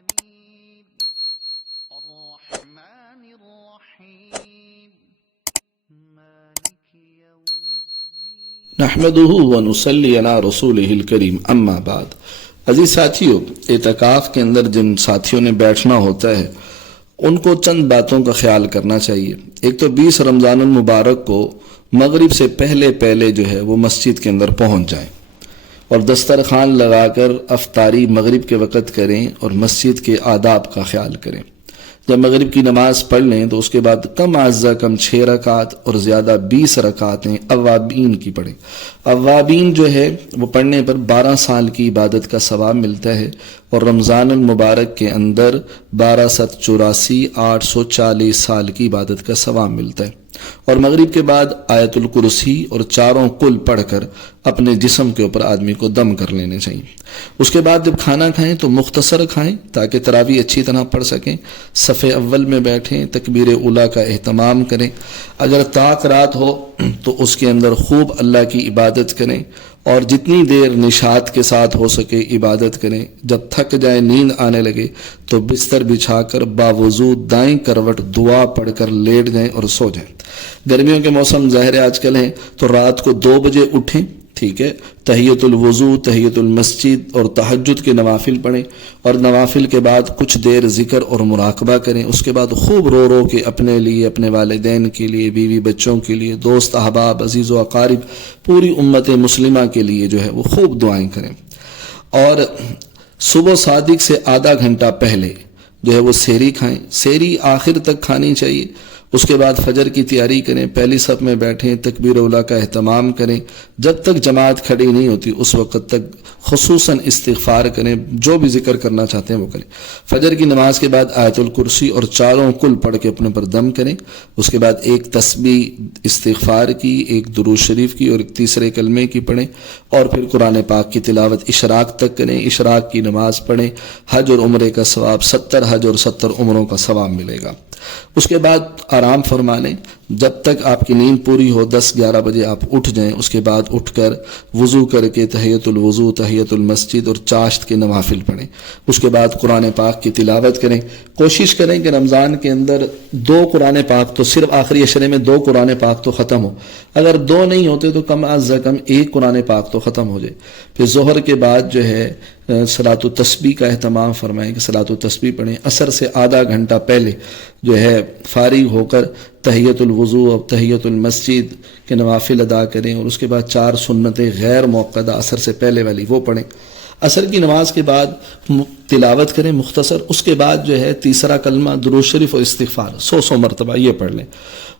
العالمين الرحمن الرحيم مالك يوم الدين نحمده ونصلی علی رسولہ الکریم اما بعد۔ عزیز ساتھیو، اعتکاف کے اندر جن ساتھیوں نے بیٹھنا ہوتا ہے ان کو چند باتوں کا خیال کرنا چاہیے۔ ایک تو 20 رمضان المبارک کو مغرب سے پہلے جو ہے وہ مسجد کے اندر پہنچ جائیں اور دسترخوان لگا کر افطاری مغرب کے وقت کریں اور مسجد کے آداب کا خیال کریں۔ جب مغرب کی نماز پڑھ لیں تو اس کے بعد کم از کم 6 رکعت اور زیادہ 20 رکعتیں اوابین کی پڑھیں۔ اوابین جو ہے وہ پڑھنے پر 12 سال کی عبادت کا ثواب ملتا ہے، اور رمضان المبارک کے اندر 12 × 7 = 84 840 سال کی عبادت کا ثواب ملتا ہے۔ اور مغرب کے بعد آیت الکرسی اور 4 قل پڑھ کر اپنے جسم کے اوپر آدمی کو دم کر لینے چاہیے۔ اس کے بعد جب کھانا کھائیں تو مختصر کھائیں تاکہ تراویح اچھی طرح پڑھ سکیں۔ صف اول میں بیٹھیں، تکبیر اولیٰ کا اہتمام کریں۔ اگر طاق رات ہو تو اس کے اندر خوب اللہ کی عبادت کریں، اور جتنی دیر نشاط کے ساتھ ہو سکے عبادت کریں۔ جب تھک جائے، نیند آنے لگے تو بستر بچھا کر باوضو دائیں کروٹ دعا پڑھ کر لیٹ جائیں اور سو جائیں۔ گرمیوں کے موسم ظاہر آج کل ہیں تو رات کو 2 بجے اٹھیں، ٹھیک ہے، تحیۃ الوضو، تحیۃ المسجد اور تہجد کے نوافل پڑھیں، اور نوافل کے بعد کچھ دیر ذکر اور مراقبہ کریں۔ اس کے بعد خوب رو کے اپنے لیے، اپنے والدین کے لیے، بیوی بچوں کے لیے، دوست احباب، عزیز و اقارب، پوری امت مسلمہ کے لیے جو ہے وہ خوب دعائیں کریں۔ اور صبح صادق سے آدھا گھنٹہ پہلے جو ہے وہ سحری کھائیں۔ سحری آخر تک کھانی چاہیے۔ اس کے بعد فجر کی تیاری کریں، پہلی صف میں بیٹھیں، تکبیر اولیٰ کا اہتمام کریں۔ جب تک جماعت کھڑی نہیں ہوتی اس وقت تک خصوصاً استغفار کریں، جو بھی ذکر کرنا چاہتے ہیں وہ کریں۔ فجر کی نماز کے بعد آیت الکرسی اور 4 قل پڑھ کے اپنے پر دم کریں۔ اس کے بعد ایک تسبیح استغفار کی، ایک درود شریف کی اور ایک تیسرے کلمے کی پڑھیں، اور پھر قرآن پاک کی تلاوت اشراق تک کریں۔ اشراق کی نماز پڑھیں۔ حج اور عمرے کا ثواب 70 حج اور 70 عمروں کا ثواب ملے گا۔ اس کے بعد آرام فرما لیں جب تک آپ کی نیند پوری ہو۔ 10-11 بجے آپ اٹھ جائیں۔ اس کے بعد اٹھ کر وضو کر کے تحیۃ الوضو، تحیۃ المسجد اور چاشت کے نوافل پڑھیں۔ اس کے بعد قرآن پاک کی تلاوت کریں۔ کوشش کریں کہ رمضان کے اندر 2 قرآن پاک تو صرف آخری عشرے میں 2 قرآن پاک تو ختم ہو۔ اگر 2 نہیں ہوتے تو کم از کم 1 قرآن پاک تو ختم ہو جائے۔ پھر ظہر کے بعد جو ہے صلاۃ التسبیح کا اہتمام فرمائیں کہ صلاۃ التسبیح پڑھیں۔ عصر سے آدھا گھنٹہ پہلے جو ہے فارغ ہو کر تحیۃ الوضو اور تحیۃ المسجد کے نوافل ادا کریں، اور اس کے بعد 4 سنتیں غیر موقدہ عصر سے پہلے والی وہ پڑھیں۔ عصر کی نماز کے بعد تلاوت کریں مختصر۔ اس کے بعد جو ہے تیسرا کلمہ، درود شریف اور استغفار 100 مرتبہ یہ پڑھ لیں۔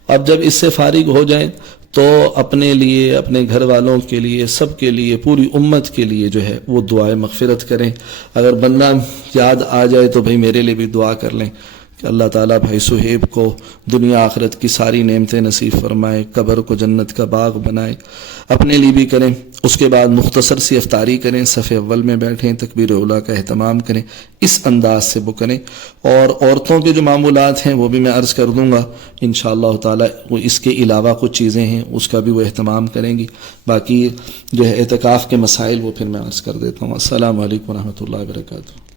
اب جب اس سے فارغ ہو جائیں تو اپنے لیے، اپنے گھر والوں کے لیے، سب کے لیے، پوری امت کے لیے جو ہے وہ دعائے مغفرت کریں۔ اگر بندہ یاد آ جائے تو بھائی میرے لیے بھی دعا کر لیں کہ اللہ تعالیٰ بھائی صہیب کو دنیا آخرت کی ساری نعمتیں نصیب فرمائے، قبر کو جنت کا باغ بنائے۔ اپنے لیے بھی کریں۔ اس کے بعد مختصر سی افطاری کریں، صف اول میں بیٹھیں، تکبیر اولیٰ کا اہتمام کریں، اس انداز سے وہ کریں۔ اور عورتوں کے جو معمولات ہیں وہ بھی میں عرض کر دوں گا انشاءاللہ تعالیٰ۔ وہ اس کے علاوہ کچھ چیزیں ہیں اس کا بھی وہ اہتمام کریں گی۔ باقی جو ہے اعتکاف کے مسائل وہ پھر میں عرض کر دیتا ہوں۔ السلام علیکم ورحمۃ اللہ وبرکاتہ۔